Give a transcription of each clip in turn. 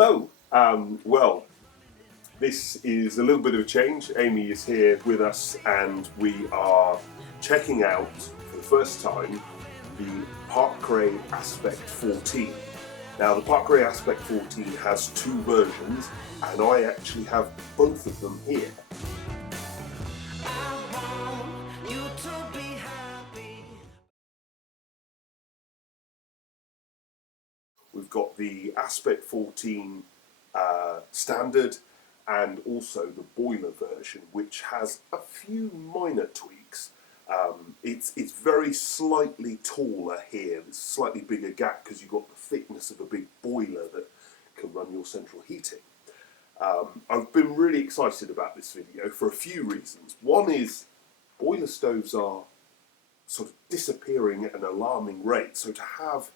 Hello. Well, this is a little bit of a change. Amy is here with us, and we are checking out for the first time the Parkray Aspect 14. Now, the Parkray Aspect 14 has two versions, and I actually have both of them here. We've got the Aspect 14 standard and also the boiler version, which has a few minor tweaks. It's very slightly taller here. There's a slightly bigger gap because you've got the thickness of a big boiler that can run your central heating. I've been really excited about this video for a few reasons. One is boiler stoves are sort of disappearing at an alarming rate, so to have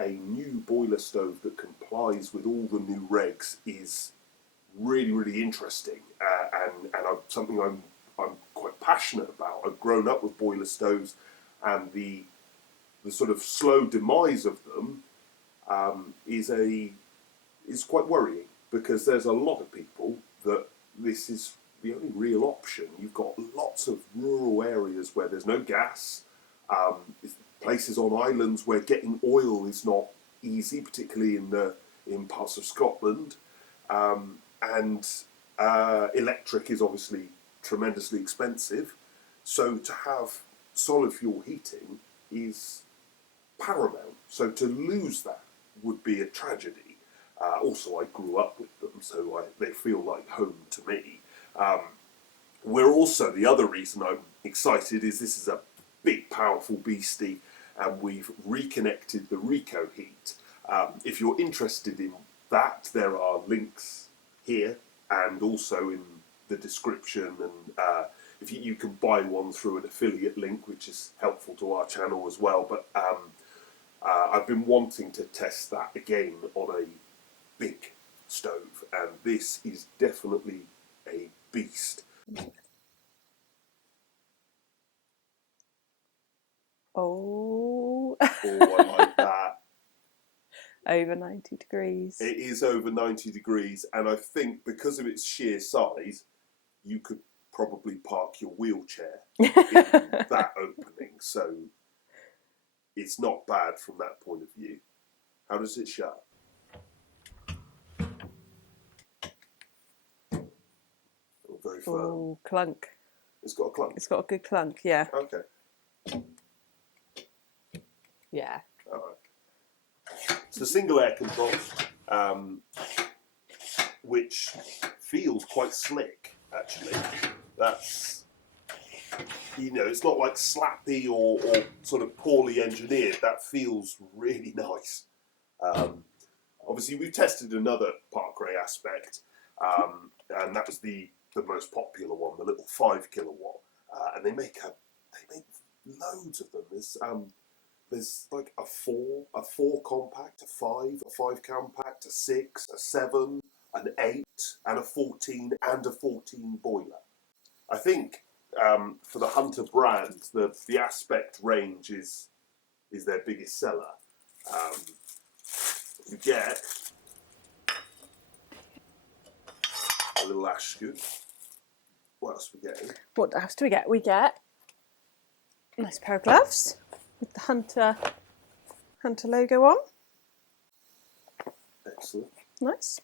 a new boiler stove that complies with all the new regs is really, really interesting, and something I'm quite passionate about. I've grown up with boiler stoves, and the sort of slow demise of them is quite worrying, because there's a lot of people that this is the only real option. You've got lots of rural areas where there's no gas, places on islands where getting oil is not easy, particularly in parts of Scotland, and electric is obviously tremendously expensive. So to have solid fuel heating is paramount. So to lose that would be a tragedy. Also, I grew up with them, so they feel like home to me. We're also, the other reason I'm excited is this is a big, powerful beastie, and we've reconnected the Rico heat. If you're interested in that, there are links here and also in the description, and if you can buy one through an affiliate link, which is helpful to our channel as well. But I've been wanting to test that again on a big stove, and this is definitely a beast. Oh, I like that. Over 90 degrees. It is over 90 degrees, and I think because of its sheer size, you could probably park your wheelchair in that opening. So it's not bad from that point of view. How does it shut? Oh, very firm. Oh, clunk. It's got a clunk. It's got a good clunk, yeah. Okay. Yeah. All right. It's a single air control, which feels quite slick, actually. That's, it's not like slappy or sort of poorly engineered. That feels really nice. Obviously, we've tested another Parkray Aspect, and that was the most popular one, the little 5 kilowatt. And they make loads of them. There's like a 4 compact, a 5 compact, a 6, a 7, an 8, and a 14, and a 14 boiler. I think for the Hunter brand, the Aspect range is their biggest seller. You get a little ash scoop. What else are we getting? What else do we get? We get a nice pair of gloves with the Hunter logo on. Excellent. Nice.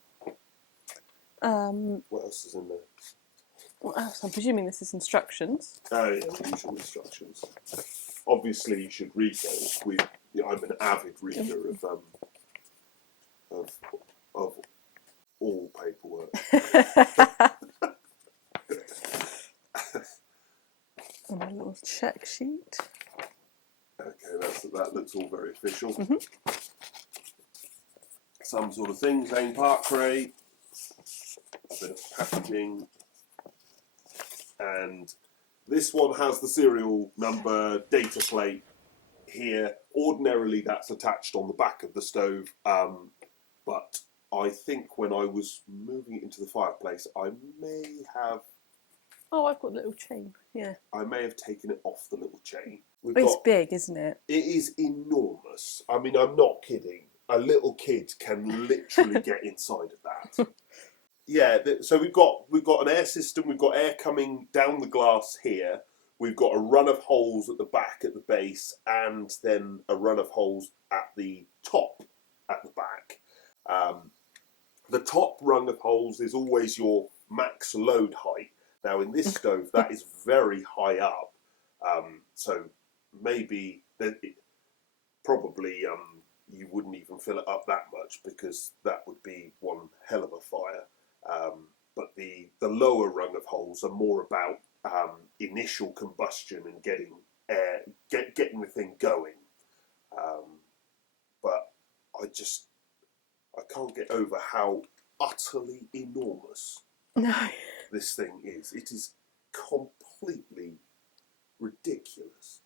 What else is in there? What else? I'm presuming this is instructions. Oh yeah, the usual instructions. Obviously, you should read those. I'm an avid reader of all paperwork. And a little check sheet. Okay, that looks all very official. Mm-hmm. Some sort of thing, saying Parkray, a bit of packaging, and this one has the serial number data plate here. Ordinarily, that's attached on the back of the stove, but I think when I was moving it into the fireplace, I may have. Oh, I've got a little chain. Yeah. I may have taken it off the little chain. It's big, isn't it? It is enormous. I mean, I'm not kidding. a little kid can literally get inside of that. Yeah, so we've got an air system. We've got air coming down the glass here. We've got a run of holes at the back at the base, and then a run of holes at the top at the back. The top rung of holes is always your max load height. Now in this stove, that is very high up. So maybe probably you wouldn't even fill it up that much, because that would be one hell of a fire. But the lower rung of holes are more about initial combustion and getting air, getting the thing going. But I can't get over how utterly enormous this thing is. It is completely ridiculous.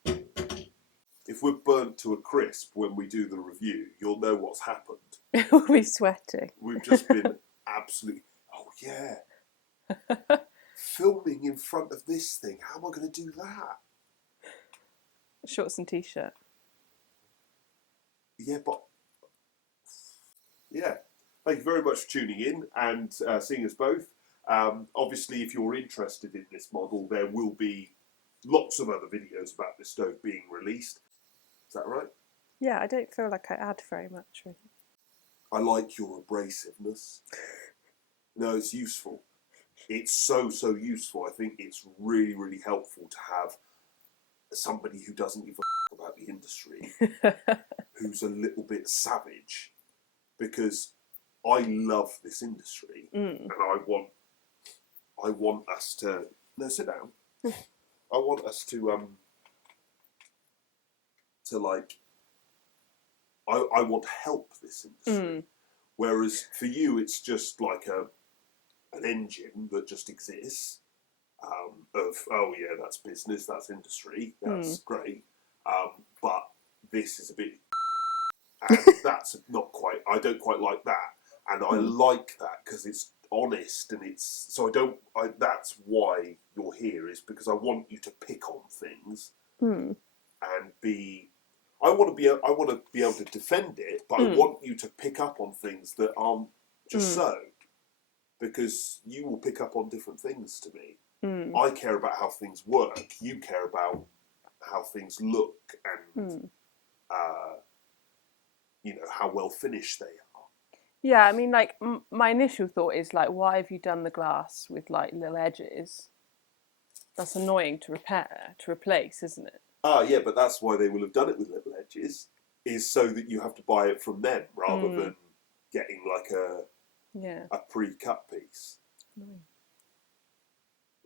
If we're burnt to a crisp when we do the review, you'll know what's happened. We'll be sweating. We've just been absolutely... Oh, yeah. Filming in front of this thing. How am I going to do that? Shorts and t-shirt. Yeah, but... Yeah. Thank you very much for tuning in and seeing us both. Obviously, if you're interested in this model, there will be lots of other videos about this stove being released. Is that right? Yeah, I don't feel like I add very much, really. I like your abrasiveness. No, it's useful. It's so useful. I think it's really, really helpful to have somebody who doesn't give a f*** about the industry, who's a little bit savage, because I love this industry, and I want us to... No, sit down. I want us to like... I want to help this industry. Whereas for you, it's just like an engine that just exists. Oh yeah, that's business, that's industry, that's great. But this is a bit... And that's not quite... I don't quite like that. And I like that because it's honest, and it's... So that's why you're here, is because I want you to pick on things and be... I want to be able to defend it, but I want you to pick up on things that aren't just so, because you will pick up on different things to me. I care about how things work. You care about how things look and you know, how well finished they are. Yeah, I mean, like my initial thought is like, why have you done the glass with like little edges? That's annoying to replace, isn't it? Yeah, but that's why they will have done it with little edges, is so that you have to buy it from them rather than getting like a pre-cut piece.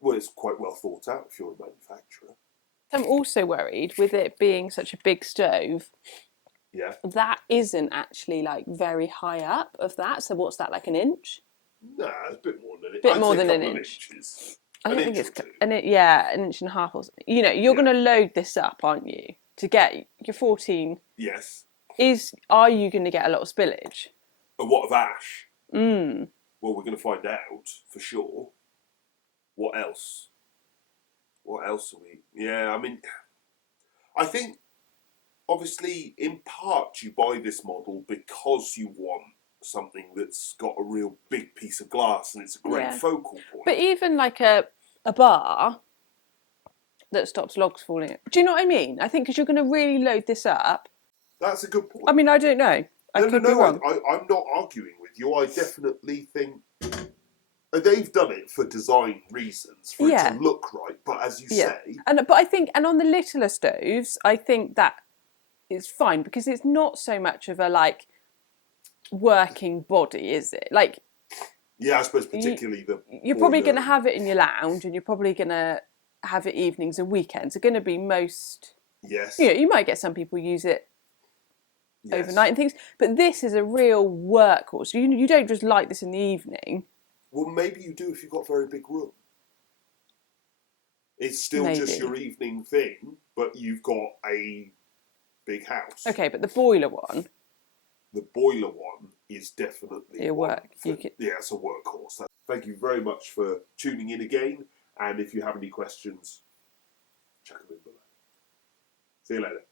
Well, it's quite well thought out if you're a manufacturer. I'm also worried with it being such a big stove. Yeah. That isn't actually like very high up of that. So what's that, like an inch? Nah, it's a bit more than an inch. Bit more than an inch. I don't think it's an inch and a half or something. You know, you're going to load this up, aren't you, to get your 14? Yes. Are you going to get a lot of spillage? And what of ash? Well, we're going to find out for sure. What else? What else are we? Yeah, I mean, I think obviously in part you buy this model because you want something that's got a real big piece of glass and it's a great focal point. But even like a bar that stops logs falling. Do you know what I mean? I think because you're going to really load this up. That's a good point. I mean, I don't know. I'm not arguing with you. I definitely think they've done it for design reasons, for it to look right. But as you say, but I think, and on the littler stoves, I think that is fine because it's not so much of a like working body, is it? Like, yeah, I suppose particularly you're probably going to have it in your lounge, and you're probably going to have it evenings and weekends. Are going to be most. Yes. You know, you might get some people use it overnight and things, but this is a real workhorse. You don't just light this in the evening. Well, maybe you do if you've got a very big room. It's still just your evening thing, but you've got a big house. Okay, but the boiler one. The boiler one is definitely it's a workhorse. Thank you very much for tuning in again, and if you have any questions, check them in below. See you later.